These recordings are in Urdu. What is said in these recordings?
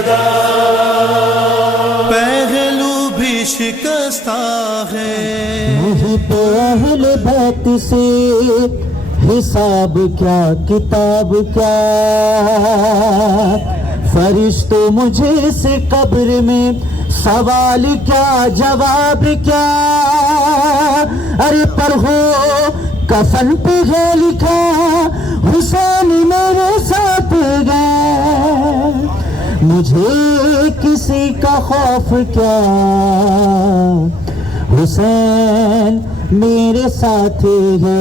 زدہ پہلو بھی شکستہ ہے نہیں تو اہل بیت سے حساب کیا کتاب کیا فرشتوں مجھے سے قبر میں سوال کیا جواب کیا ارے پڑھو کفن پہ ہے لکھا حسین میرے ساتھ گئے مجھے کسی کا خوف کیا حسین میرے ساتھ ہے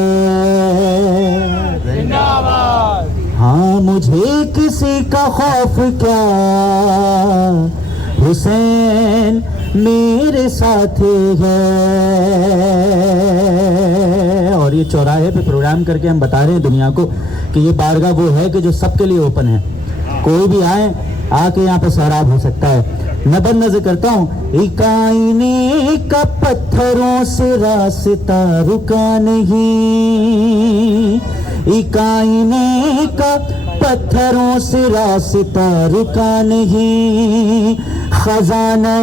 ہاں مجھے کسی کا خوف کیا حسین میرے ساتھ ہے اور یہ چوراہے پہ پروگرام کر کے ہم بتا رہے ہیں دنیا کو کہ یہ بارگاہ وہ ہے کہ جو سب کے لیے اوپن ہے کوئی بھی آئے آ کے یہاں پہ سہراب ہو سکتا ہے میں بند نظر کرتا ہوں ایک آئینے کا پتھروں سے راستہ رکا نہیں ایک آئینے کا پتھروں سے راستہ رکا نہیں خزانہ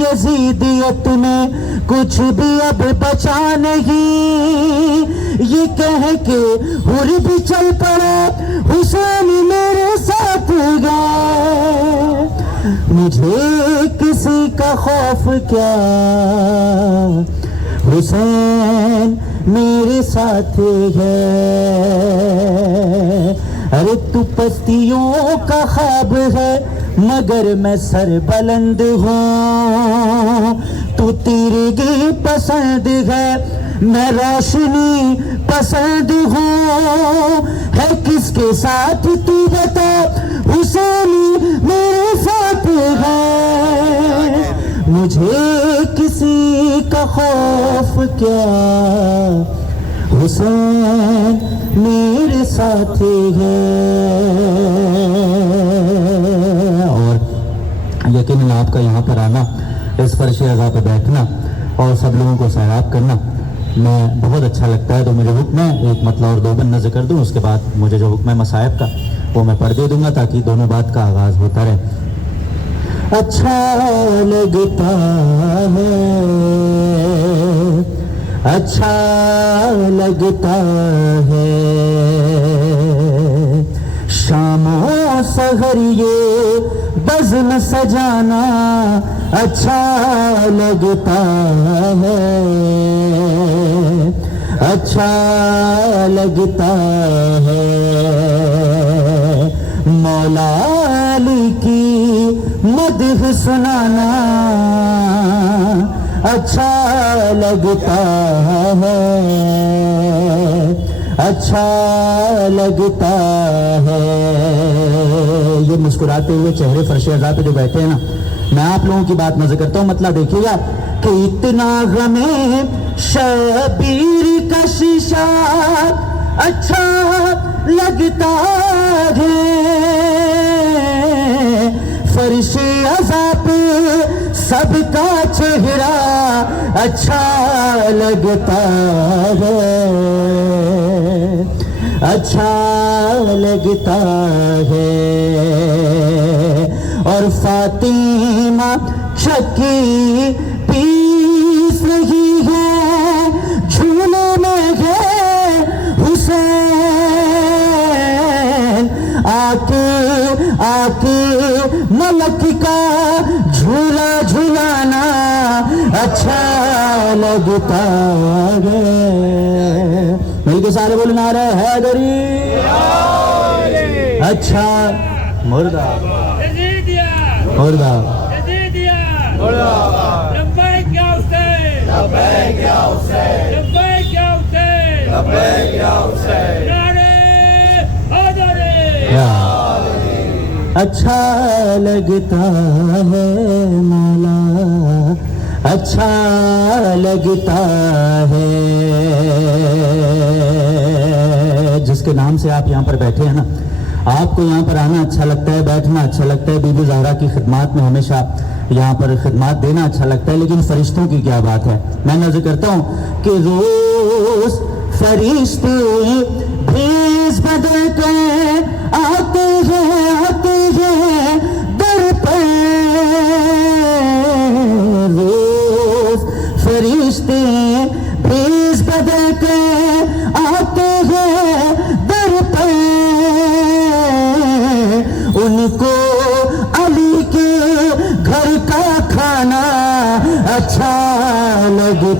یزیدیت میں کچھ بھی اب بچا نہیں یہ کہہ کے ہر بھی چل پڑا حسین میرے ساتھ گئے مجھے کسی کا خوف کیا حسین میرے ساتھ ہے ارے تو پستیوں کا خواب ہے مگر میں سر بلند ہوں تو تیرگی پسند ہے میں روشنی پسند ہوں ہے کس کے ساتھ تو بتا حسینی میرے ساتھ ہے مجھے کسی کا خوف کیا حسین میرے ساتھ ہے اور یقیناً آپ کا یہاں پر آنا اس فرش عزا پہ بیٹھنا اور سب لوگوں کو سیراب کرنا میں بہت اچھا لگتا ہے تو مجھے حکم ہے ایک مطلب اور دو بند نظر کر دوں اس کے بعد مجھے جو حکم ہے مصائب کا وہ میں پڑھ دے دوں گا تاکہ دونوں بات کا آغاز ہوتا رہے اچھا لگتا ہے اچھا لگتا ہے شام و سحر یہ بزم سجانا اچھا لگتا ہے اچھا لگتا ہے مولا علی کی مدح سنانا اچھا لگتا ہے اچھا لگتا ہے یہ مسکراتے ہوئے چہرے فرش عزا پہ جو بیٹھے ہیں نا میں آپ لوگوں کی بات نظر کرتا ہوں مطلب دیکھیے گا کہ اتنا غمِ شبیر کا شیشہ اچھا لگتا ہے فرش عزا پہ سب کا چہرہ اچھا لگتا ہے اچھا لگتا ہے اور فاطمہ چکی پیس رہی ہے جھولے میں ہے حسین آکے ملک کا جھولا جھولانا اچھا لگتا ہے مل کے سارے بولنا رہے حیدری اچھا مردہ مردہ لبیک یا حسین لبیک یا حسین لبیک یا حسین لبیک یا حسین نعرہ حیدری اچھا لگتا ہے مولا اچھا لگتا ہے جس کے نام سے آپ یہاں پر بیٹھے ہیں نا آپ کو یہاں پر آنا اچھا لگتا ہے بیٹھنا اچھا لگتا ہے بی بی زہرا کی خدمات میں ہمیشہ یہاں پر خدمات دینا اچھا لگتا ہے لیکن فرشتوں کی کیا بات ہے میں نظر کرتا ہوں کہ روز فرشتے بھیس بدل کر آتے ہیں در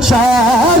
4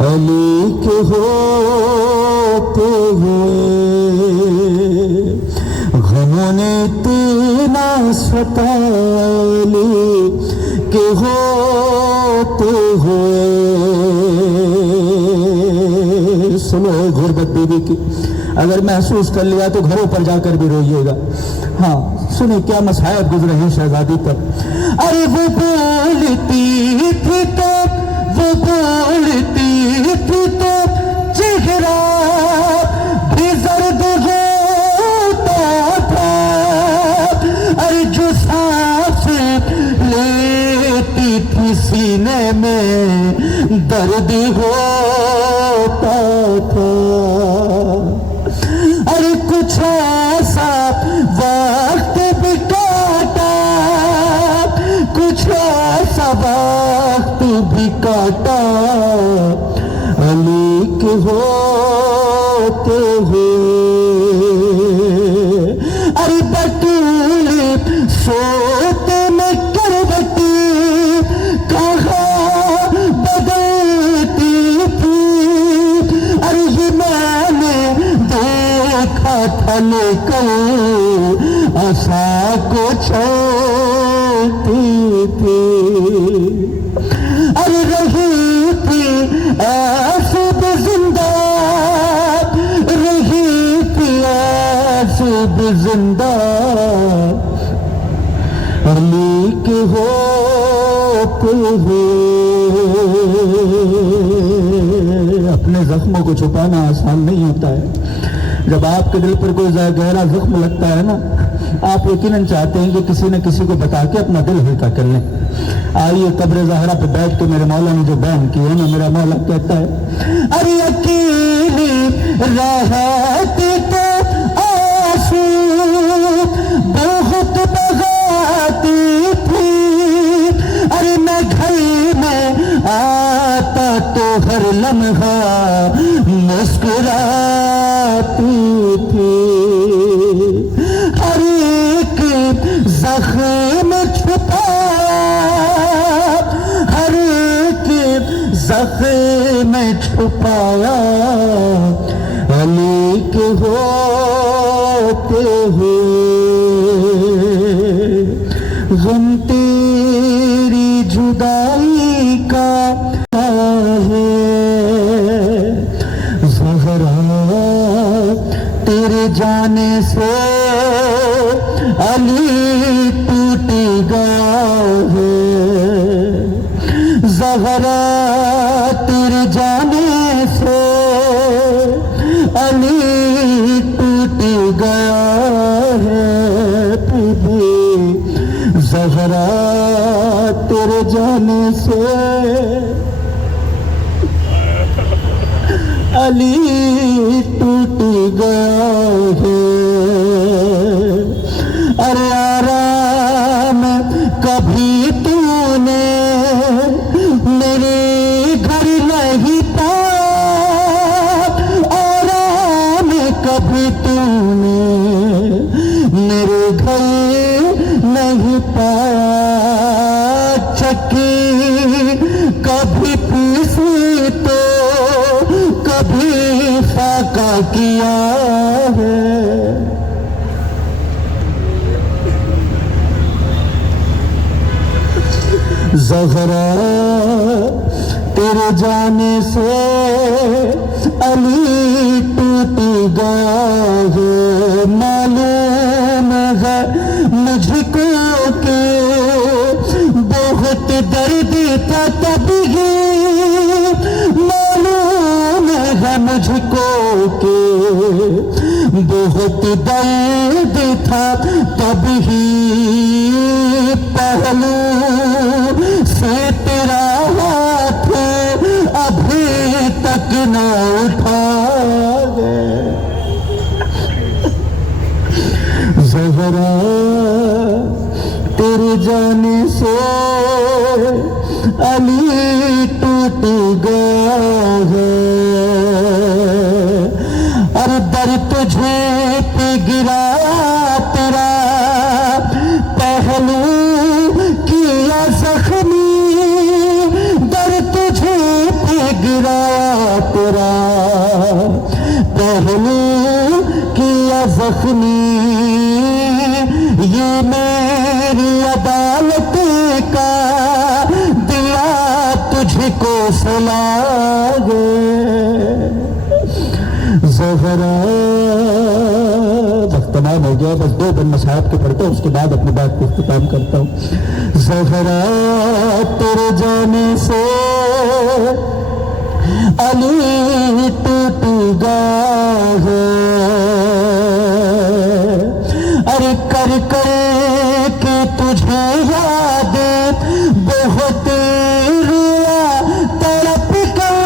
علی کے ہوتے ہوئے غموں نے اتنا ستایا، علی کے ہوتے ہوئے. سنو غربت بیوی کی، اگر محسوس کر لیا تو گھروں پر جا کر بھی روئیے گا. ہاں سنیں کیا مصائب گزرے ہیں شہزادی پر. ارے وہ بولتی تھی تو، وہ بولتی تھی تو چہرہ بھی زرد ہوتا تھا. ارے جو سانس لیتی تھی سینے میں درد ہوتا تھا. ارے کچھ ایسا وقت بھی کاٹا، کچھ ایسا وقت بھی کاٹا، علی کے ہوتے ہوئے. ارے بطول سوتے میں کروٹی کہاں بدلتی تھی. ارے یہ میں نے دیکھا تھا لیکن آسا کو چھوڑتی تھی. ارے رہی تھی ایسے بھی زندہ، رہی تھی ایسے بھی زندہ، علی کے ہوتے ہوئے. اپنے زخموں کو چھپانا آسان نہیں ہوتا ہے. جب آپ کے دل پر کوئی گہرا زخم لگتا ہے نا، آپ یقیناً چاہتے ہیں کہ کسی نہ کسی کو بتا کے اپنا دل ہلکا کر لیں. آئیے قبر زہرا پہ بیٹھ کے میرے مولا نے جو بیان کی ہے نا، میرا مولا کہتا ہے ارے اکیلی رہتی تو آنسو بہت بہاتی تھی. ارے میں گھر میں آتا تو ہر لمحہ مسکراتی تھی. ہر ایک زخم چھپایا، ہر ایک زخم چھپایا، علی کے ہوتے ہوئے. غم تیری جدائی کا ہے زہرا، تیرے جانے سے علی ٹوٹ گیا ہے. زہرا تیرے جانے سے علی ٹوٹ گیا ہے. بی بی زہرا تیرے جانے سے علی ٹوٹ گیا ہے. ارے آرام کبھی تو نے میرے گھر نہیں پایا، آرام کبھی تو نے میرے گھر نہیں پایا. چکی کبھی پیسی تو کبھی فاقہ کیا ہے. زہرا تیرے جانے سے علی ٹوٹ گیا ہے. معلوم ہے مجھ کو کہ بہت درد تھا تبھی، معلوم ہے مجھ کو کہ بہت درد تھا تبھی، پہلو سے تیرا ہاتھ ابھی تک نہ اٹھا گئے. زہرا تیرے جانے سے علی ٹوٹ گیا ہے. اور در تجھے پہ گرا تیرا پہلو کیا زخمی، در تجھے پہ گرا زخمی یہ میری عدالت کا دیا تجھ کو سلاگے زہرا. وقت تمام ہو گیا، بس 2 دن مصاحب کے پڑھتا ہوں، اس کے بعد اپنی بات کو اختتام کرتا ہوں. زہرا تیرے جانے سے علی ٹوٹ گیا ہے، ارے کر کر کے تجھے یاد بہت ریا تڑپ کر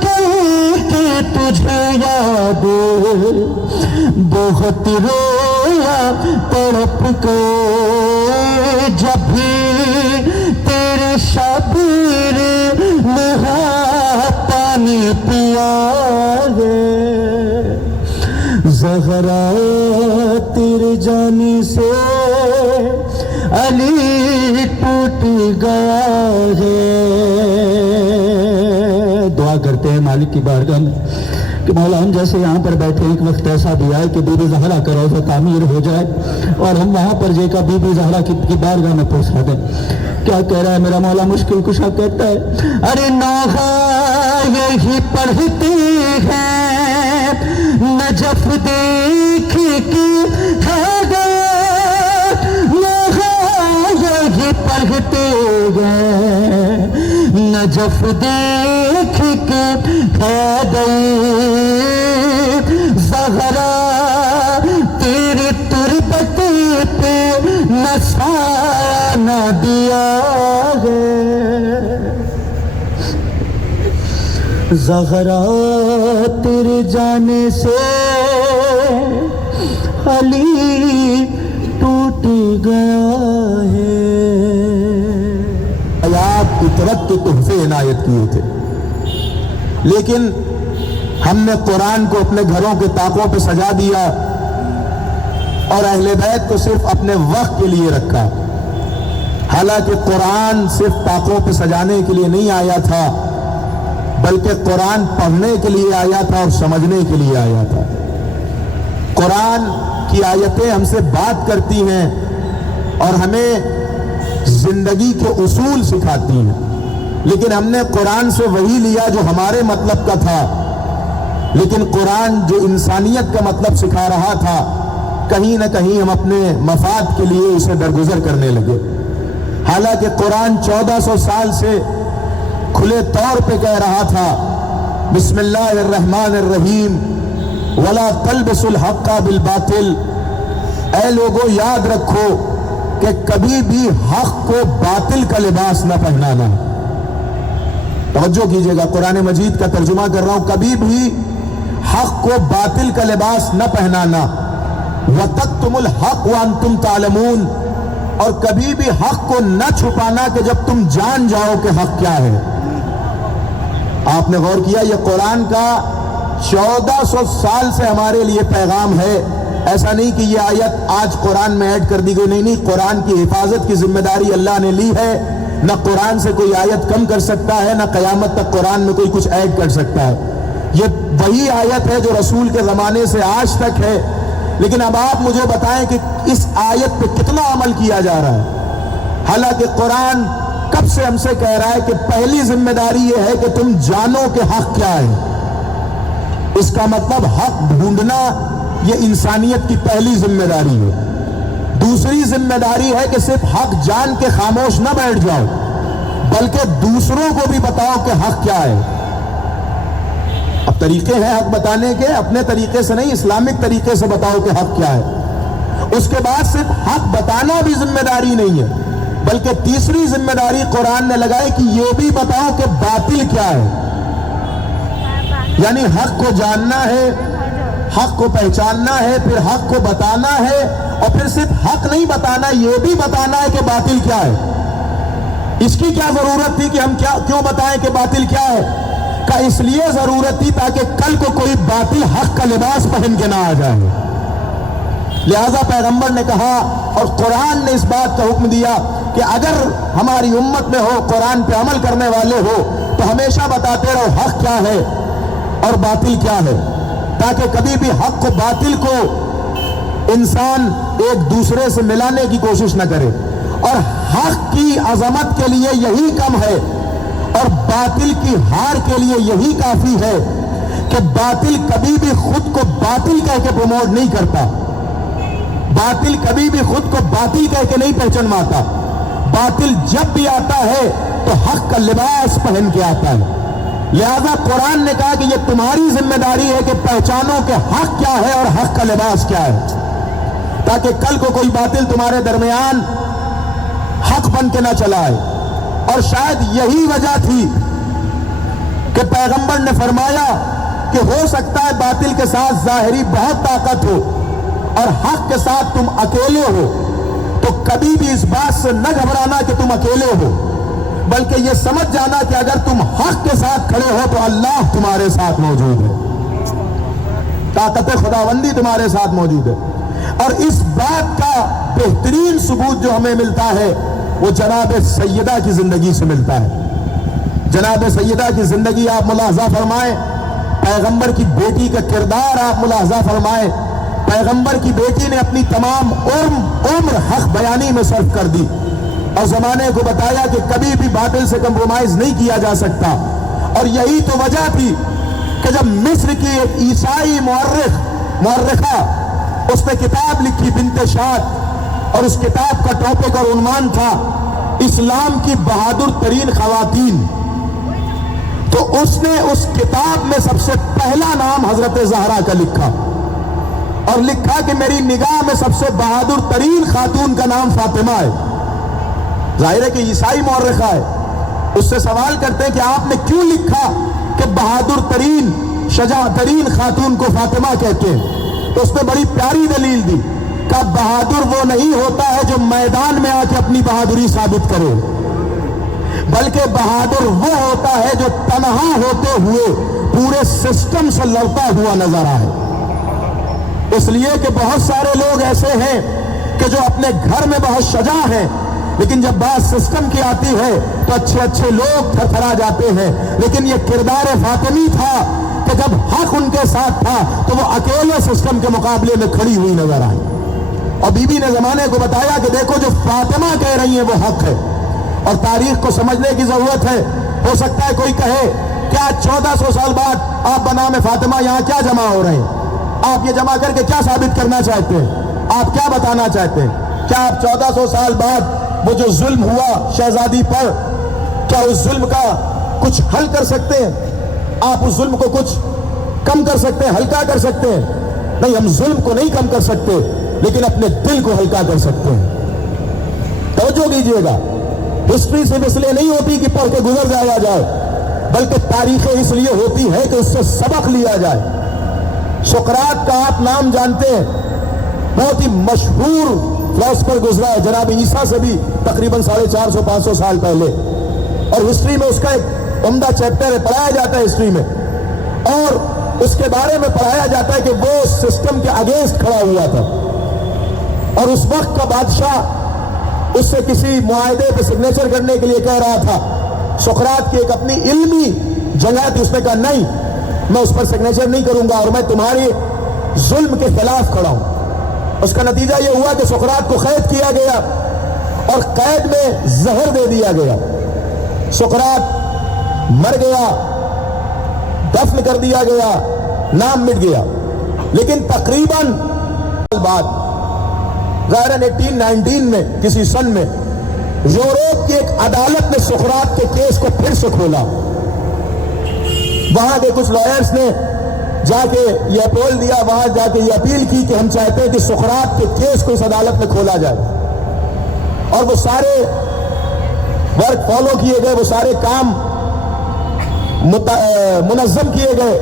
کے تجھے یاد بہت رویا تڑپ کر، جب بھی تیرے شبیر نہا پانی پیا ہے. زہرا تیرے جانے سے علی ٹوٹ گیا ہے. دعا کرتے ہیں مالک کی بارگاہ میں کہ مولا ہم جیسے یہاں پر بیٹھے ایک وقت ایسا بھی آئے کہ بی بی زہرا کا روضہ تعمیر ہو جائے اور ہم وہاں پر جے کا بی بی زہرا کی بارگاہ میں پہنچا دیں. کیا کہہ رہا ہے میرا مولا مشکل کشا؟ کہتا ہے ارے نوحہ یہی پڑھتی ہے نجف دیکھ کے ہے گئے، نوحہ یہی پڑھتے گئے نجف دیکھ کے ہے گئے. زہرا تیری تربت پہ نسا نہ دیا ہے. زہرا تیرے جانے سے علی ٹوٹ گیا ہے. آیات کی طرف کے تحفے عنایت کیے تھے، لیکن ہم نے قرآن کو اپنے گھروں کے طاقوں پہ سجا دیا اور اہل بیت کو صرف اپنے وقت کے لیے رکھا. حالانکہ قرآن صرف طاقوں پہ سجانے کے لیے نہیں آیا تھا، بلکہ قرآن پڑھنے کے لیے آیا تھا اور سمجھنے کے لیے آیا تھا. قرآن کی آیتیں ہم سے بات کرتی ہیں اور ہمیں زندگی کے اصول سکھاتی ہیں، لیکن ہم نے قرآن سے وہی لیا جو ہمارے مطلب کا تھا. لیکن قرآن جو انسانیت کا مطلب سکھا رہا تھا، کہیں نہ کہیں ہم اپنے مفاد کے لیے اسے درگزر کرنے لگے. حالانکہ قرآن 1400 سال سے کھلے طور پہ کہہ رہا تھا بسم اللہ الرحمن الرحیم ولا تلبسوا الحق بالباطل. اے لوگوں یاد رکھو کہ کبھی بھی حق کو باطل کا لباس نہ پہنانا. توجہ کیجئے گا، قرآن مجید کا ترجمہ کر رہا ہوں. کبھی بھی حق کو باطل کا لباس نہ پہنانا. وَتَكْتُمُ الْحَقَّ وَأَنْتُمْ تَعْلَمُونَ، اور کبھی بھی حق کو نہ چھپانا کہ جب تم جان جاؤ کہ حق کیا ہے. آپ نے غور کیا، یہ قرآن کا 1400 سال سے ہمارے لیے پیغام ہے. ایسا نہیں کہ یہ آیت آج قرآن میں ایڈ کر دی گئی، نہیں. قرآن کی حفاظت کی ذمہ داری اللہ نے لی ہے. نہ قرآن سے کوئی آیت کم کر سکتا ہے، نہ قیامت تک قرآن میں کوئی کچھ ایڈ کر سکتا ہے. یہ وہی آیت ہے جو رسول کے زمانے سے آج تک ہے. لیکن اب آپ مجھے بتائیں کہ اس آیت پہ کتنا عمل کیا جا رہا ہے. حالانکہ قرآن کب سے ہم سے کہہ رہا ہے کہ پہلی ذمہ داری یہ ہے کہ تم جانو کہ حق کیا ہے. اس کا مطلب حق ڈھونڈنا یہ انسانیت کی پہلی ذمہ داری ہے. دوسری ذمہ داری ہے کہ صرف حق جان کے خاموش نہ بیٹھ جاؤ، بلکہ دوسروں کو بھی بتاؤ کہ حق کیا ہے. اب طریقے ہیں حق بتانے کے، اپنے طریقے سے نہیں، اسلامک طریقے سے بتاؤ کہ حق کیا ہے. اس کے بعد صرف حق بتانا بھی ذمہ داری نہیں ہے، بلکہ تیسری ذمہ داری قرآن نے لگائی کہ یہ بھی بتاؤ کہ باطل کیا ہے. یعنی حق کو جاننا ہے، حق کو پہچاننا ہے، پھر حق کو بتانا ہے، اور پھر صرف حق نہیں بتانا، یہ بھی بتانا ہے کہ باطل کیا ہے. اس کی کیا ضرورت تھی کہ ہم کیوں بتائیں کہ باطل کیا ہے؟ کہ اس لیے ضرورت تھی تاکہ کل کو کوئی باطل حق کا لباس پہن کے نہ آ جائے. لہذا پیغمبر نے کہا اور قرآن نے اس بات کا حکم دیا کہ اگر ہماری امت میں ہو، قرآن پہ عمل کرنے والے ہو، تو ہمیشہ بتاتے رہو حق کیا ہے اور باطل کیا ہے، تاکہ کبھی بھی حق کو باطل کو انسان ایک دوسرے سے ملانے کی کوشش نہ کرے. اور حق کی عظمت کے لیے یہی کم ہے اور باطل کی ہار کے لیے یہی کافی ہے کہ باطل کبھی بھی خود کو باطل کہہ کے پروموٹ نہیں کرتا. باطل کبھی بھی خود کو باطل کہہ کے نہیں پہچانواتا. باطل جب بھی آتا ہے تو حق کا لباس پہن کے آتا ہے. لہذا قرآن نے کہا کہ یہ تمہاری ذمہ داری ہے کہ پہچانو کہ حق کیا ہے اور حق کا لباس کیا ہے, تاکہ کل کو کوئی باطل تمہارے درمیان حق بن کے نہ چلا آئے. اور شاید یہی وجہ تھی کہ پیغمبر نے فرمایا کہ ہو سکتا ہے باطل کے ساتھ ظاہری بہت طاقت ہو اور حق کے ساتھ تم اکیلے ہو, تو کبھی بھی اس بات سے نہ گھبرانا کہ تم اکیلے ہو, بلکہ یہ سمجھ جانا کہ اگر تم حق کے ساتھ کھڑے ہو تو اللہ تمہارے ساتھ موجود ہے, طاقت خداوندی تمہارے ساتھ موجود ہے. اور اس بات کا بہترین ثبوت جو ہمیں ملتا ہے وہ جناب سیدہ کی زندگی سے ملتا ہے. جناب سیدہ کی زندگی آپ ملاحظہ فرمائیں, پیغمبر کی بیٹی کا کردار آپ ملاحظہ فرمائیں. پیغمبر کی بیٹی نے اپنی تمام عمر حق بیانی میں صرف کر دی اور زمانے کو بتایا کہ کبھی بھی باطل سے کمپرومائز نہیں کیا جا سکتا. اور یہی تو وجہ تھی کہ جب مصر کی ایک عیسائی مورخہ اس نے کتاب لکھی بنت شاد, اور اس کتاب کا ٹاپک اور عنوان تھا اسلام کی بہادر ترین خواتین, تو اس نے اس کتاب میں سب سے پہلا نام حضرت زہرا کا لکھا اور لکھا کہ میری نگاہ میں سب سے بہادر ترین خاتون کا نام فاطمہ ہے. ظاہر ہے کہ عیسائی مورخہ ہے, اس سے سوال کرتے ہیں کہ آپ نے کیوں لکھا کہ بہادر ترین شجاع ترین خاتون کو فاطمہ کہتے ہیں؟ تو اس نے بڑی پیاری دلیل دی کہ بہادر وہ نہیں ہوتا ہے جو میدان میں آ کے اپنی بہادری ثابت کرے, بلکہ بہادر وہ ہوتا ہے جو تنہا ہوتے ہوئے پورے سسٹم سے لڑتا ہوا نظر آئے. اس لیے کہ بہت سارے لوگ ایسے ہیں کہ جو اپنے گھر میں بہت شجاع ہیں, لیکن جب بات سسٹم کی آتی ہے تو اچھے لوگ تھرتھرا جاتے ہیں. لیکن یہ کردار فاطمی تھا کہ جب حق ان کے ساتھ تھا تو وہ اکیلے سسٹم کے مقابلے میں کھڑی ہوئی نظر آئی. اور بی بی نے زمانے کو بتایا کہ دیکھو جو فاطمہ کہہ رہی ہیں وہ حق ہے. اور تاریخ کو سمجھنے کی ضرورت ہے. ہو سکتا ہے کوئی کہے کیا 1400 سال بعد آپ بنام فاطمہ یہاں کیا جمع ہو رہے ہیں؟ آپ یہ جمع کر کے کیا ثابت کرنا چاہتے ہیں؟ آپ کیا بتانا چاہتے ہیں؟ کیا آپ 1400 سال بعد وہ جو ظلم ہوا شہزادی پر, کیا اس ظلم کا کچھ حل کر سکتے ہیں؟ آپ اس ظلم کو کچھ کم کر سکتے ہیں, ہلکا کر سکتے ہیں؟ نہیں, ہم ظلم کو نہیں کم کر سکتے, لیکن اپنے دل کو ہلکا کر سکتے ہیں. توجہ کیجئے گا, ہسٹری صرف اس لیے نہیں ہوتی کہ پڑھ کے گزر جایا جائے, بلکہ تاریخیں اس لیے ہوتی ہے کہ اس سے سبق لیا جائے. سقراط کا آپ نام جانتے ہیں, بہت ہی مشہور فلاسفر گزرا ہے, جناب عیسیٰ سے بھی تقریباً 450-500 سال پہلے, اور ہسٹری میں اس کا ایک عمدہ چیپٹر ہے, پڑھایا جاتا ہے ہسٹری میں, اور اس کے بارے میں پڑھایا جاتا ہے کہ وہ سسٹم کے اگینسٹ کھڑا ہوا تھا, اور اس وقت کا بادشاہ اس سے کسی معاہدے پہ سگنیچر کرنے کے لیے کہہ رہا تھا. سقراط کی ایک اپنی علمی جگہ تھی, اس نے کہا نہیں, میں اس پر سگنیچر نہیں کروں گا اور میں تمہاری ظلم کے خلاف کھڑا ہوں. اس کا نتیجہ یہ ہوا کہ سقراط کو قید کیا گیا اور قید میں زہر دے دیا گیا. سقراط مر گیا, دفن کر دیا گیا, نام مٹ گیا. لیکن تقریباً بعد ظاہراً 1819 میں کسی سن میں یورپ کی ایک عدالت نے سقراط کے کیس کو پھر سے کھولا. وہاں کے کچھ لائرز نے جا کے یہ اپیل دیا, وہاں جا کے یہ اپیل کی کہ ہم چاہتے ہیں کہ سقراط کے کیس کو اس عدالت میں کھولا جائے. اور وہ سارے ورک فالو کیے گئے, وہ سارے کام منظم کیے گئے,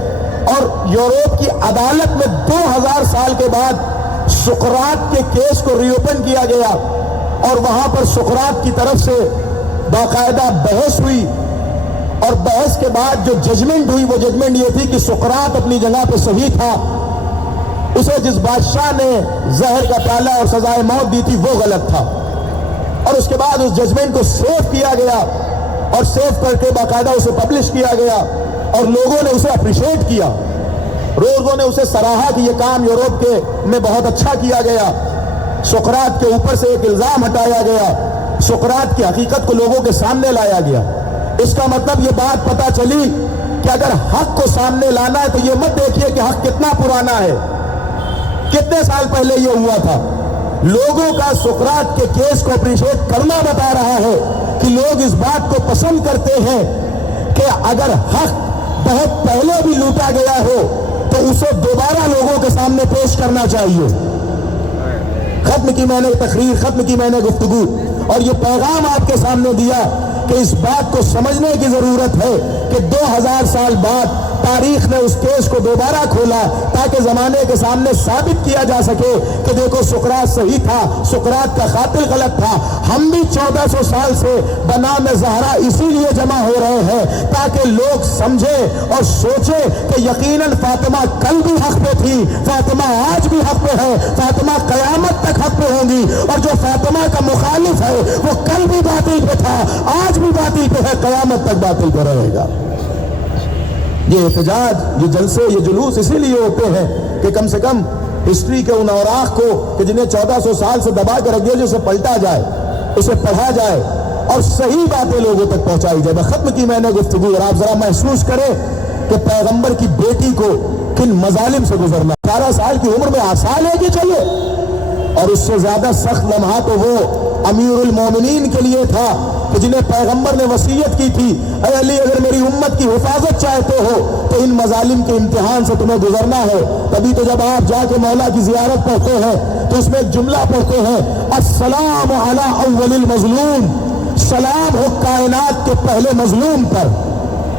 اور یورپ کی عدالت میں 2000 سال کے بعد سقراط کے کیس کو ری اوپن کیا گیا, اور وہاں پر سقراط کی طرف سے باقاعدہ بحث ہوئی, اور بحث کے بعد جو ججمنٹ ہوئی وہ ججمنٹ یہ تھی کہ سقراط اپنی جگہ پہ صحیح تھا, اسے جس بادشاہ نے زہر کا پیالہ اور سزائے موت دی تھی وہ غلط تھا. اور اس کے بعد اس ججمنٹ کو سیو کیا گیا, اور سیو کر کے باقاعدہ اسے پبلش کیا گیا, اور لوگوں نے اسے اپریشیٹ کیا. لوگوں نے اسے سراہا کہ یہ کام یورپ کے میں بہت اچھا کیا گیا، سقراط کے اوپر سے ایک الزام ہٹایا گیا، سقراط کی حقیقت کو لوگوں کے سامنے لایا گیا۔ اس کا مطلب یہ بات پتہ چلی کہ اگر حق کو سامنے لانا ہے تو یہ مت دیکھیے کہ حق کتنا پرانا ہے، کتنے سال پہلے یہ ہوا تھا۔ لوگوں کا سقراط کے کیس کو اپریشیٹ کرنا بتا رہا ہے کہ لوگ اس بات کو پسند کرتے ہیں کہ اگر حق بہت پہلے بھی لوٹا گیا ہو تو اسے دوبارہ لوگوں کے سامنے پیش کرنا چاہیے۔ ختم کی میں نے تقریر، ختم کی میں نے گفتگو، اور یہ پیغام آپ کے سامنے دیا کہ اس بات کو سمجھنے کی ضرورت ہے کہ 2000 سال بعد تاریخ نے اس کیس کو دوبارہ کھولا تاکہ زمانے کے سامنے ثابت کیا جا سکے کہ دیکھو سقراط صحیح تھا، سقراط کا قاتل غلط تھا۔ ہم بھی 1400 سال سے بنام زہرا اسی لیے جمع ہو رہے ہیں تاکہ لوگ سمجھیں اور سوچیں کہ یقیناً فاطمہ کل بھی حق پہ تھی، فاطمہ آج بھی حق پہ ہے، فاطمہ قیامت تک حق پہ ہوں گی، اور جو فاطمہ کا مخالف ہے وہ کل بھی باطل پہ تھا، آج بھی باطل پہ ہے، قیامت تک باطل پہ رہے گا۔ یہ احتجاج، یہ جلسے، یہ جلوس اسی لیے ہوتے ہیں کہ کم سے کم ہسٹری کے ان اوراق کو کہ جنہیں 1400 سال سے دبا کے رکھ دیا، اسے پلٹا جائے، اسے پڑھا جائے اور صحیح باتیں لوگوں تک پہنچائی جائے۔ ختم کی میں نے گفتگو، اور آپ ذرا محسوس کریں کہ پیغمبر کی بیٹی کو کن مظالم سے گزرنا، 18 سال کی عمر میں آسان ہے کہ چلے، اور اس سے زیادہ سخت لمحہ تو وہ امیر المومنین کے لیے تھا کہ جنہیں پیغمبر نے وصیت کی تھی، اے علی اگر میری امت کی حفاظت چاہتے ہو تو ان مظالم کے امتحان سے تمہیں گزرنا ہے۔ تبھی تو جب آپ جا کے مولا کی زیارت پڑھتے ہیں تو اس میں ایک جملہ پڑھتے ہیں، السلام علی اول المظلوم، سلام ہو کائنات کے پہلے مظلوم پر۔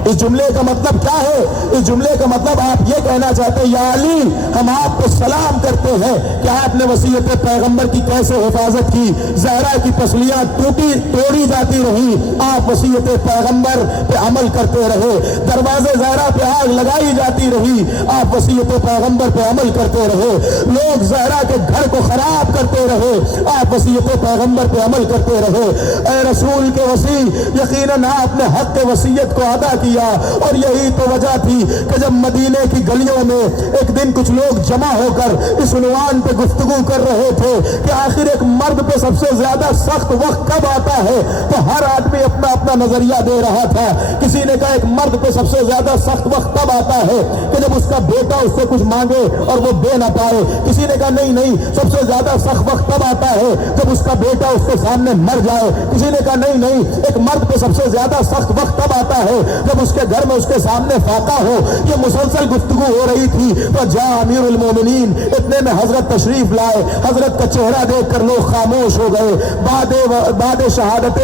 اس جملے کا مطلب کیا ہے؟ اس جملے کا مطلب آپ یہ کہنا چاہتے ہیں یا علی ہم آپ کو سلام کرتے ہیں کہ آپ نے وصیت پیغمبر کی کیسے حفاظت کی، زہرا کی پسلیاں توڑی جاتی رہی، آپ وصیت پیغمبر پہ عمل کرتے رہے، دروازے زہرا پہ آگ لگائی جاتی رہی، آپ وصیت پیغمبر پہ عمل کرتے رہے، لوگ زہرا کے گھر کو خراب کرتے رہے، آپ وصیت پیغمبر پہ عمل کرتے رہے۔ اے رسول کے وصی، یقیناً آپ نے حق کے وصیت کو ادا کیا، اور یہی تو وجہ تھی کہ جب مدینے کی گلیوں میں ایک دن کچھ لوگ جمع ہو کر اس عنوان پہ گفتگو کر رہے تھے کہ آخر ایک مرد پہ سب سے زیادہ سخت وقت کب آتا ہے، تو ہر آدمی اپنا اپنا نظریہ دے رہا تھا۔ کسی نے کہا ایک مرد پہ سب سے زیادہ سخت وقت تب آتا ہے کہ جب اس کا بیٹا اس سے کچھ مانگے اور وہ دے نہ پائے۔ کسی نے کہا نہیں، سب سے زیادہ سخت وقت تب آتا ہے جب اس کا بیٹا اس کے سامنے مر جائے۔ کسی نے کہا نہیں، ایک مرد پہ سب سے زیادہ سخت وقت تب آتا ہے جب اس کے گھر میں اس کے سامنے فاقہ ہو۔ یہ مسلسل گفتگو ہو رہی تھی تو جا امیر المومنین، اتنے میں حضرت تشریف لائے۔ حضرت کا چہرہ دیکھ کر لوگ خاموش ہو گئے۔ بعد شہادت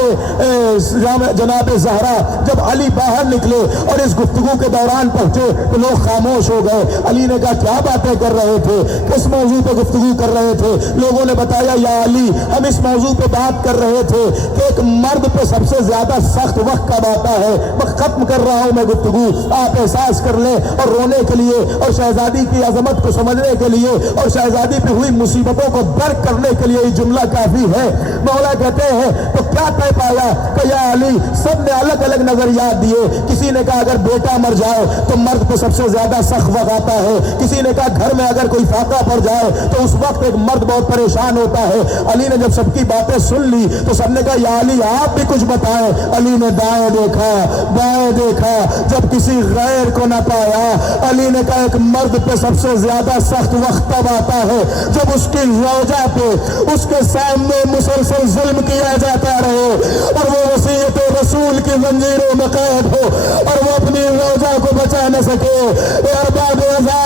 جناب زہرا جب علی باہر نکلے اور اس گفتگو کے دوران پہنچے تو لوگ خاموش ہو گئے۔ علی نے کہا کیا باتیں کر رہے تھے، کس موضوع پہ گفتگو کر رہے تھے؟ لوگوں نے بتایا یا علی ہم اس موضوع پہ بات کر رہے تھے کہ ایک مرد پہ سب سے زیادہ سخت وقت کب آتا ہے۔ میں ختم کر رہا ہوں میں گفتگو، آپ احساس کر لیں اور رونے کے لیے اور شہزادی کی عظمت کو سمجھنے کے لیے اور شہزادی پہ ہوئی مصیبتوں کو درک کرنے کے لیے یہ جملہ کافی ہے۔ مولا کہتے ہیں تو کیا طے پایا کہ یا علی سب نے الگ الگ نظریات دیے۔ کسی نے کہا اگر بیٹا مر جائے تو مرد پہ سب سے زیادہ سخت وقت آتا ہے۔ کسی نے کہا گھر میں اگر کوئی فاقہ پڑ جائے تو اس وقت ایک مرد بہت پریشان ہوتا ہے۔ علی نے جب سب کی باتیں سن لی تو سب نے کہا یا علی آپ بھی کچھ بتائیں۔ علی نے دائیں دیکھا بائیں دیکھا، جب کسی غیر کو نہ پایا علی نے کہا ایک مرد پہ سب سے زیادہ سخت وقت تب آتا ہے جب اس کی زوجہ پہ اس کے سامنے مسلسل ظلم کیا جاتا رہے اور وہ وصیت رسول کی زنجیروں میں قید ہو اور وہ اپنی زوجہ کو بچا نہ سکے۔ اے ارباب رضا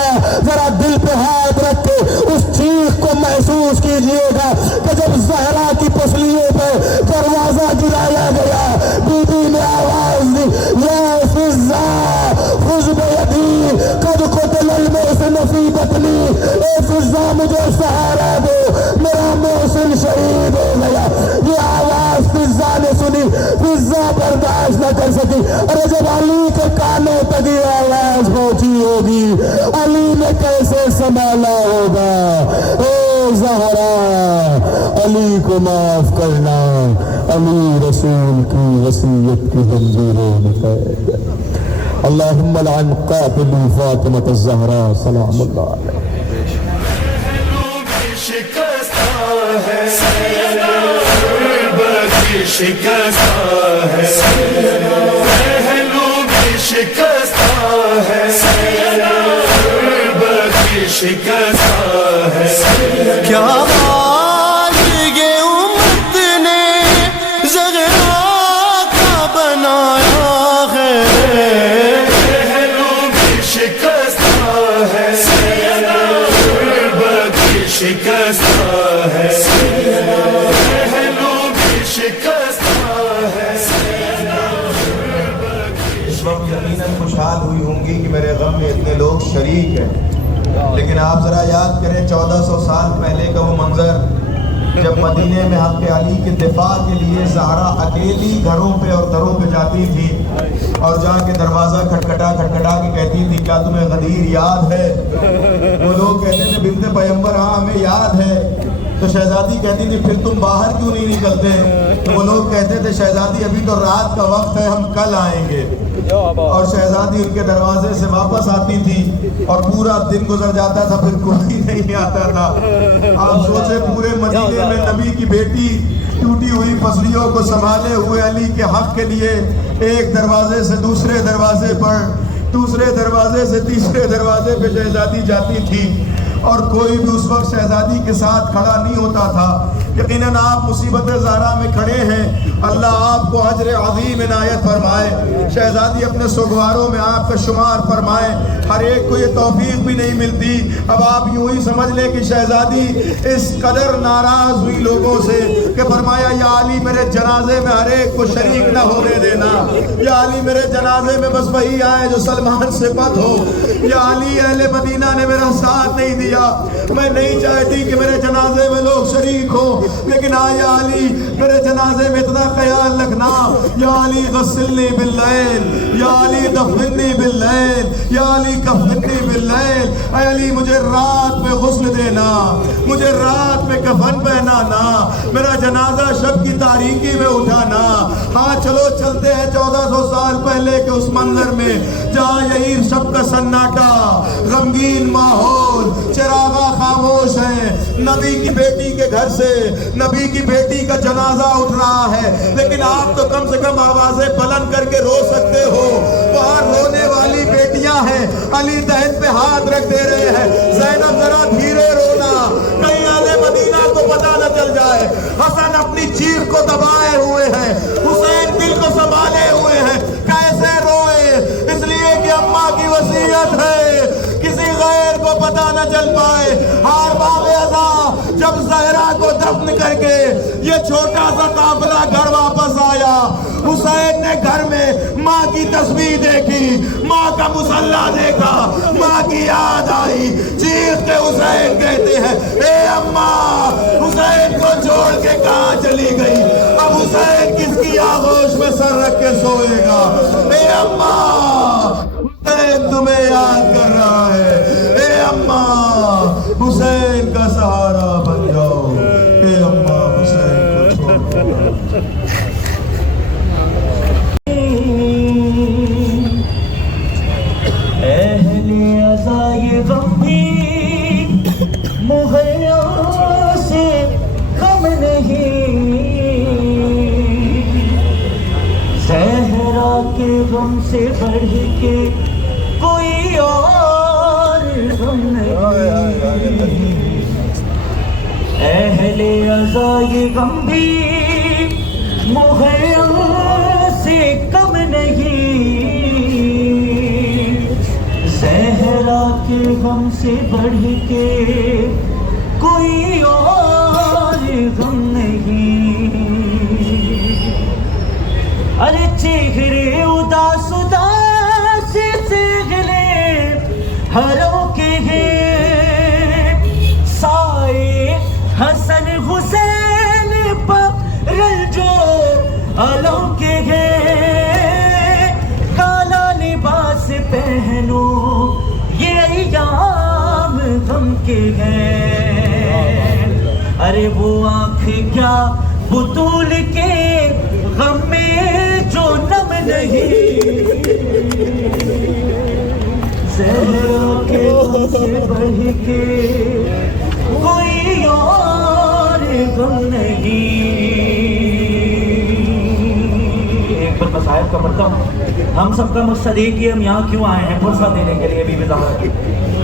ذرا دل پہ ہاتھ رکھ کے اس چیخ کو محسوس کیجئے گا کہ جب زہرا کی پسلیوں پہ دروازہ گرایا گیا، بی بی نے آواز دی یا فضا خذ بیدی قد قتل المحسن فی بطنی، اے فضا مجھے سہارا دو میرا محسن شہید ہو گیا۔ یہ آواز فضا نے سنی، فضا برداشت نہ کر سکی۔ ارے جب علی کے کانوں تک یہ آواز پہنچی ہوگی علی نے کیسے سنبھالا ہوگا؟ اے زہرا علی کو معاف کرنا، علی رسول کی وصیت کی زنجیروں میں قید۔ اللہم لعن قاتل فاطمة الزہراء سلام اللہ علیہ. کیا حال یہ امت نے زہرا کا بنایا ہے. اس وقت یقیناً خوشحال ہوئی ہوں گی کہ میرے غم میں اتنے لوگ شریک ہیں، لیکن آپ ذرا یاد کریں 1400 سال پہلے کا وہ منظر جب مدینے میں حق علی کے دفاع کے لیے زہرا اکیلی گھروں پہ اور دروں پہ جاتی تھی اور جا کے دروازہ کھٹکھٹا کے کہتی تھی کیا تمہیں غدیر یاد ہے؟ وہ لوگ کہتے تھے بنت پیغمبر ہاں ہمیں یاد ہے. تو شہزادی کہتی تھی پھر تم باہر کیوں نہیں نکلتے؟ تو وہ لوگ کہتے تھے شہزادی ابھی تو رات کا وقت ہے، ہم کل آئیں گے. اور شہزادی ان کے دروازے سے واپس آتی تھی اور پورا دن گزر جاتا تھا، پھر کوئی نہیں آتا تھا. آپ سوچے پورے مدینے میں نبی کی بیٹی ٹوٹی ہوئی پسلیوں کو سنبھالے ہوئے علی کے حق کے لیے ایک دروازے سے دوسرے دروازے پر، دوسرے دروازے سے تیسرے دروازے پہ شہزادی جاتی تھی اور کوئی بھی اس وقت شہزادی کے ساتھ کھڑا نہیں ہوتا تھا. یقیناً آپ مصیبت زہرا میں کھڑے ہیں، اللہ آپ کو اجر عظیم عنایت فرمائے. شہزادی اپنے سوگواروں میں آپ کا شمار فرمائے. ہر ایک کو یہ توفیق بھی نہیں ملتی. اب آپ یوں ہی سمجھ لیں کہ شہزادی اس قدر ناراض ہوئی لوگوں سے کہ فرمایا یا علی میرے جنازے میں ہر ایک کو شریک نہ ہونے دینا. یا علی میرے جنازے میں بس وہی آئے جو سلمان سے بد ہو. یا علی اہل مدینہ نے میرا ساتھ نہیں دیا، میں نہیں چاہتی کہ میرے جنازے میں لوگ شریک ہو، لیکن یا علی میرے جنازے میں اتنا خیال رکھنا. یا علی غسلنی باللیل، یا علی دفننی باللیل، یا علی کفننی باللیل. اے علی مجھے رات میں غسل دینا، مجھے رات میں کفن پہنانا، میرا جنازہ شب کی تاریکی میں اٹھانا. ہاں چلو چلتے ہیں 1400 سال پہلے کے اس منظر میں جہاں یہی شب کا سناٹا، غمگین ماحول، چراغاں خاموش ہیں. نبی کی بیٹی کے گھر سے نبی کی بیٹی کا جنازہ اٹھ رہا ہے، لیکن آپ تو کم سے کم آوازیں بلند کر کے رو سکتے ہو. وہاں رونے والی بیٹیاں ہیں، علی دہن پہ ہاتھ رکھ دے رہے ہیں. زینب ذرا دھیرے رونا، کہیں اہل مدینہ کو پتہ نہ چل جائے. حسن اپنی چیخ کو دبائے ہوئے ہیں، حسین دل کو سنبھالے ہوئے ہیں. کیسے روئے؟ اس لیے کہ اماں کی وصیت ہے کسی غیر کو پتہ نہ چل پائے. ہار باب ازاں جب زہرا کو دفن کر کے یہ چھوٹا سا قافلہ گھر واپس آیا، حسین نے گھر میں ماں کی تصویر دیکھی، ماں کا مصلی دیکھا، ماں کی یاد آئی. چیخ کے حسین کہتے ہیں اے اماں، حسین کو چھوڑ کے کہاں چلی گئی؟ اب حسین کس کی آغوش میں سر رکھ کے سوئے گا؟ اے اماں، حسین تمہیں یاد کر رہا ہے. اے اماں، حسین کا سہارا بن جاؤ. اے اماں، حسین کو چھوڑ. اہل عزا یہ غم بھی مہیا سے کم نہیں، زہرا کے غم سے بڑھ کے کوئی اور غم نہیں. اہل عزا یہ غم بھی مہیا سے کم نہیں، زہرا کے غم سے بڑھ کے کوئی اور غم نہیں. ارے چہرے اداس اداس چہرے ہروں کے ہیں، سائے حسن حسین پر رنجو علوں کے ہیں. کالا لباس پہنو یہ ایام غم کے ہیں. ارے وہ آنکھ کیا بطول کے غم میں جو نم نہیں. کے کوئی اور غم نہیں. ایک بار مصائب کا پڑھتا ہوں. ہم سب کا مقصد ایک ہی، ہم یہاں کیوں آئے ہیں؟ فرصت دینے کے لیے. بی بی زہرا کی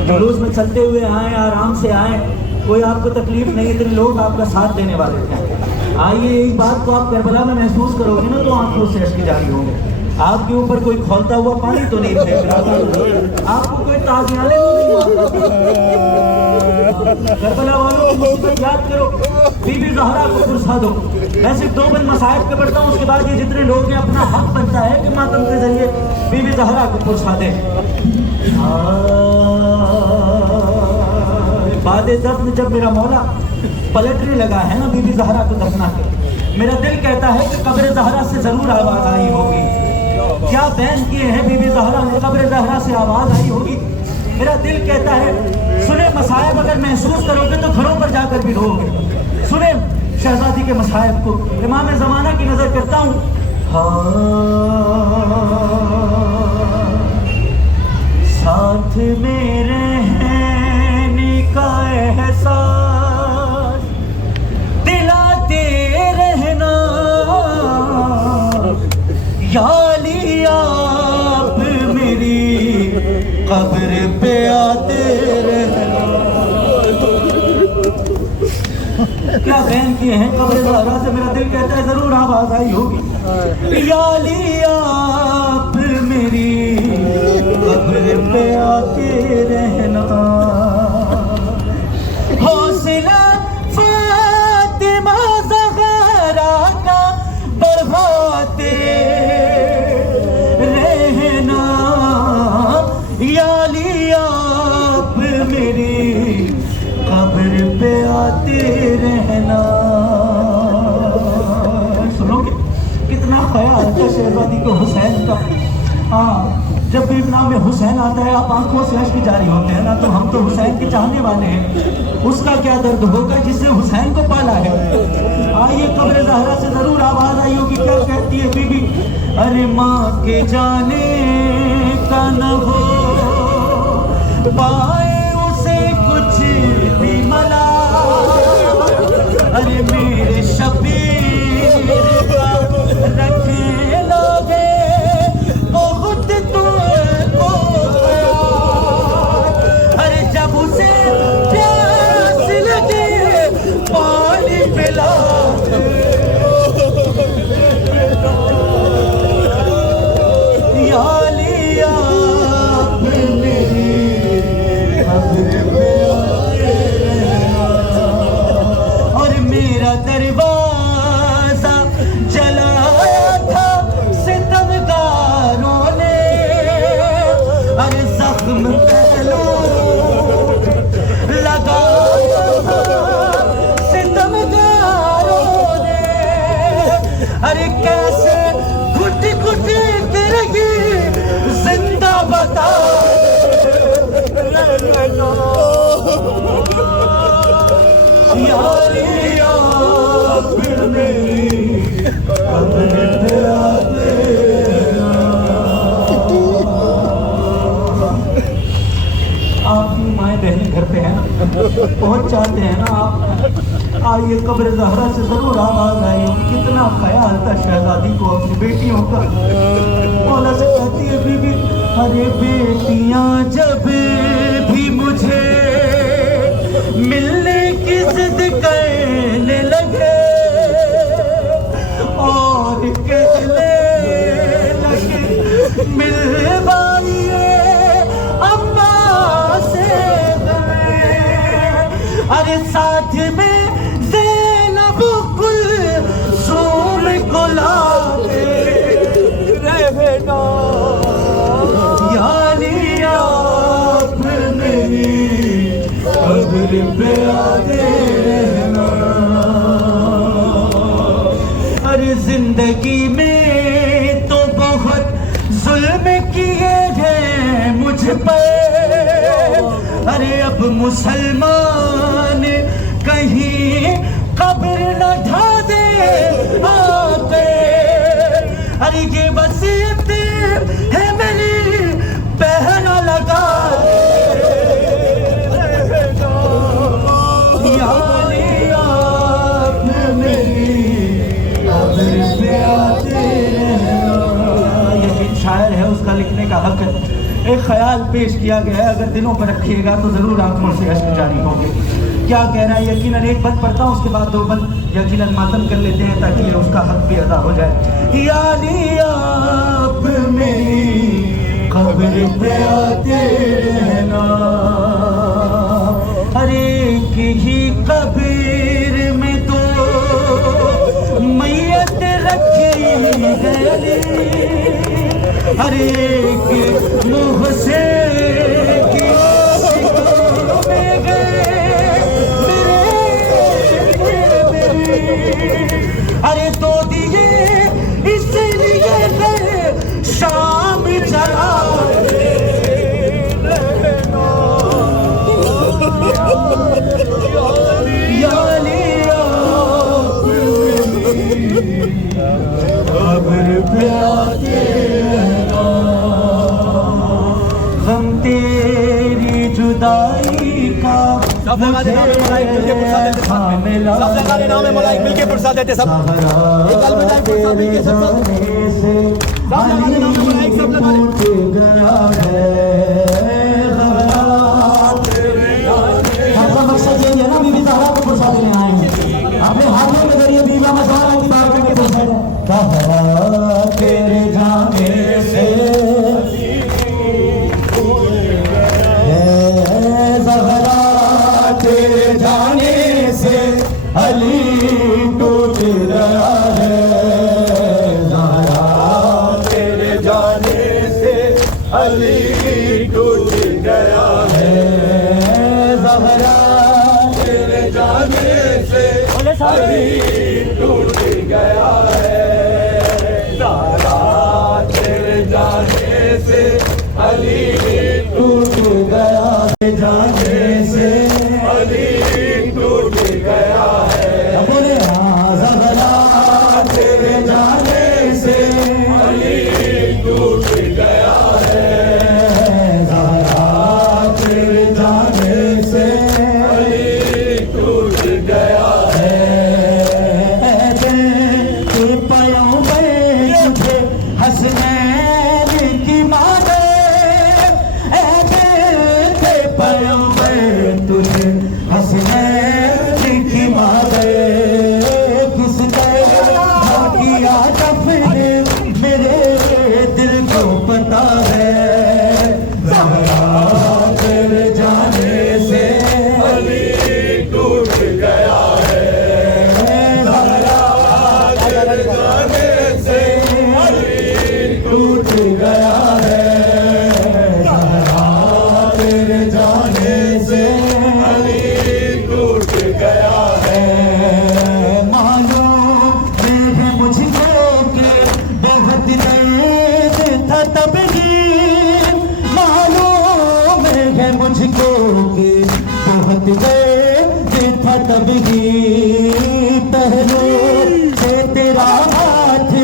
جلوس میں چلتے ہوئے آئیں، آرام سے آئیں، کوئی آپ کو تکلیف نہیں. اتنے لوگ آپ کا ساتھ دینے والے ہیں. آئیے، ایک بات کو آپ کربلا میں محسوس کرو گے نا تو آنکھوں سے اشک جاری ہوں گے. آپ کے اوپر کوئی کھولتا ہوا پانی تو نہیں پھینک رہا، آپ کو کوئی تازیانے تو نہیں مارتا. کربلا والوں کی مصیبت یاد کرو، بی بی زہرا کو پرسا دو. میں صرف 2 بند مصائب کے پڑھتا ہوں، اس کے بعد یہ جتنے لوگ ہیں اپنا حق بنتا ہے کہ ماتم کے ذریعے بی بی زہرا کو پرسا دیں. بعد دفن جب میرا مولا پلٹنے لگا ہے نا بی بی زہرا کو دفنا کے، میرا دل کہتا ہے کہ قبر زہرا سے ضرور آواز آئی ہوگی. کیا بیان کیے ہیں بی بی زہرا نے، قبر زہرا سے آواز آئی ہوگی. میرا دل کہتا ہے سنیں مصائب اگر محسوس کرو گے تو گھروں پر جا کر بھی رو گے. سنیں شہزادی کے مصائب کو. امام زمانہ کی نظر کرتا ہوں. ساتھ میں رہنے کا احساس دلاتے رہنا، یا علی آپ میری قبر پہ آتے رہنا. کیا بیان کیے ہیں قبر زہرا سے. میرا دل کہتا ہے ضرور آواز آئی ہوگی. یا علی آپ میری قبر پہ آتے رہنا. حوصلہ فاطمہ زہرا کا بڑھاتے رہنا، یا علی آپ میری قبر پہ آتے رہنا. سنو گے کتنا خیال تھا شہزادی کو حسین کا. ہاں، جب بھی نام حسین آتا ہے آپ آنکھوں سے اشک جاری ہوتے ہیں نا. تو ہم تو حسین کے چاہنے والے ہیں. اس کا کیا درد ہوگا جس نے حسین کو پالا ہے. آئیے قبر زہرا سے ضرور آواز آئی ہوگی. کیا کہتی ہے بی بی؟ ارے ماں کے جانے کا نہ ہو پائے اسے کچھ بھی ملا، ارے میرے شبیر کا رکھے لوگے بہت تم کو خیال، ارے جب اسے پیاس لگے پانی پلا، یا علی آپ میری قبر پہ آتے رہنا. اور میرا دروازہ جلایا تھا ستمگاروں نے، ارے زخم پہلو لگایا تھا ستمگاروں نے، ارے کیسے گھٹ گھٹ کے رہی زندہ بتا رہنا، یا علی آپ میری قبر پہ آتے رہنا. آپ کی مائیں بہنیں گھر پہ ہیں نا، پہنچ جاتے ہیں نا آپ. آئیے قبر زہرا سے ضرور آواز آئی. کتنا خیال تھا شہزادی کو اپنی بیٹیوں کا. مولا سے کہتی ہے بی بی ارے بیٹیاں جب بھی مجھے ملنے کی ضد کرنے لگے اور کہنے لگے ملوائیے اماں سے ارے ساتھ میں زینب کلثوم کو لاتے رہنا، یا علی آپ میری قبر پہ آتے رہنا. ارے زندگی میں تو بہت ظلم کیے ہیں مجھ پہ، ارے اب مسلمان کہیں قبر نہ ڈھا دے آتے، ارے یہ وصیت ہے میری پہنا لگا کا حق ہے. ایک خیال پیش کیا گیا ہے, اگر دلوں پر رکھیے گا تو ضرور آنکھوں سے اشک جاری ہوں گے. کیا کہہ رہا ہے؟ یقیناً ایک بند پڑھتا ہوں, اس کے بعد 2 بند یقیناً ماتم کر لیتے ہیں تاکہ اس کا حق بھی ادا ہو جائے. یا علی آپ میری قبر پہ آتے رہنا, ہر ایک ہی قبر میں تو میت رکھی گئی, ہر ایک منہ سے کی شکل میں گئے میرے. ارے تو دیے اس لیے گئے شام چلا خبر پہ آتے رہنا, غم تیری جدائی کا سب مقصد یہ ہے نا بی بی زہرا کو پرساد لینے آئے ہیں اپنے ہاتھوں میں ذریعے بی بی مزارہ کی بات کرنے پرساد ہے. زہرا تیرے جانے سے زہرا تیرے جانے سے علی ٹوٹ گیا ہے, زہرا تیرے جانے سے علی ٹوٹ گیا ہے, زہرا تیرے جانے سے علی ٹوٹ گیا ہے, زہرا تیرے جانے سے علی ٹوٹ گیا ہے, جانے سے علی ٹوٹ گیا ہے. بولے زہرا تیرے جانے سے علی ٹوٹ گیا ہے, زہرا تیرے جانے سے علی ٹوٹ گیا ہے. تیرے پیغمبر تجھے حسنین کی ماں دے, تیرے پیغمبر تجھے حسنین کی ماں دے, کس طرح کیا دفن میرے دل کو پتا ہے, زہرا تیرے جانے سے علی ٹوٹ گیا ہے, زہرا تیرے جانے سے علی ٹوٹ گیا ہے, زہرا تیرے جانے سے علی ٹوٹ گیا ہے. معلوم ہے مجھ کو کہ بہت درد تھا تب ہی, معلوم ہے مجھ کو کہ بہت درد تھا تب ہی, پہلو سے تیرا ہاتھ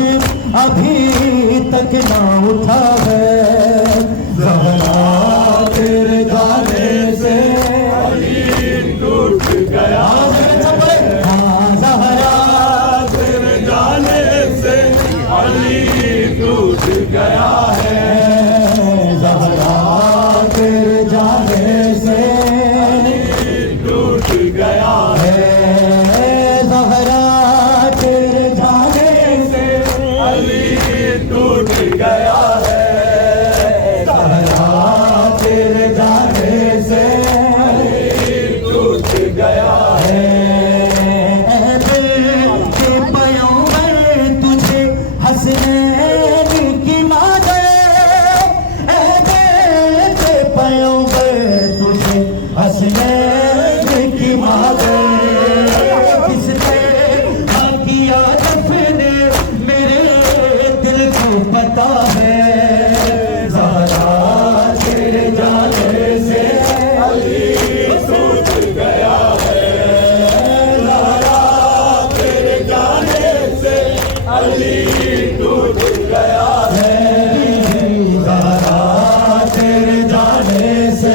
ابھی تک نہ اٹھا ہے, زہرا تیرے جانے سے علی ٹوٹ گیا ہے, زہرا تیرے جانے سے علی ٹوٹ گیا ہے, زہرا تیرے جانے سے علی ٹوٹ گیا ہے, زہرا تیرے جانے سے علی ٹوٹ گیا ہے, زہرا تیرے جانے سے علی ٹوٹ گیا ہے. کے پیغمبر تجھے حسنین کی ماں دے, کے پیغمبر تجھے حسنین کی ماں دے, کس طرح کیا دفن میرے دل کو پتا ہے, زہرا تیرے جانے سے علی ٹوٹ گیا ہے, زہرا تیرے جانے سے علی ٹوٹ گیا ہے, زہرا تیرے جانے سے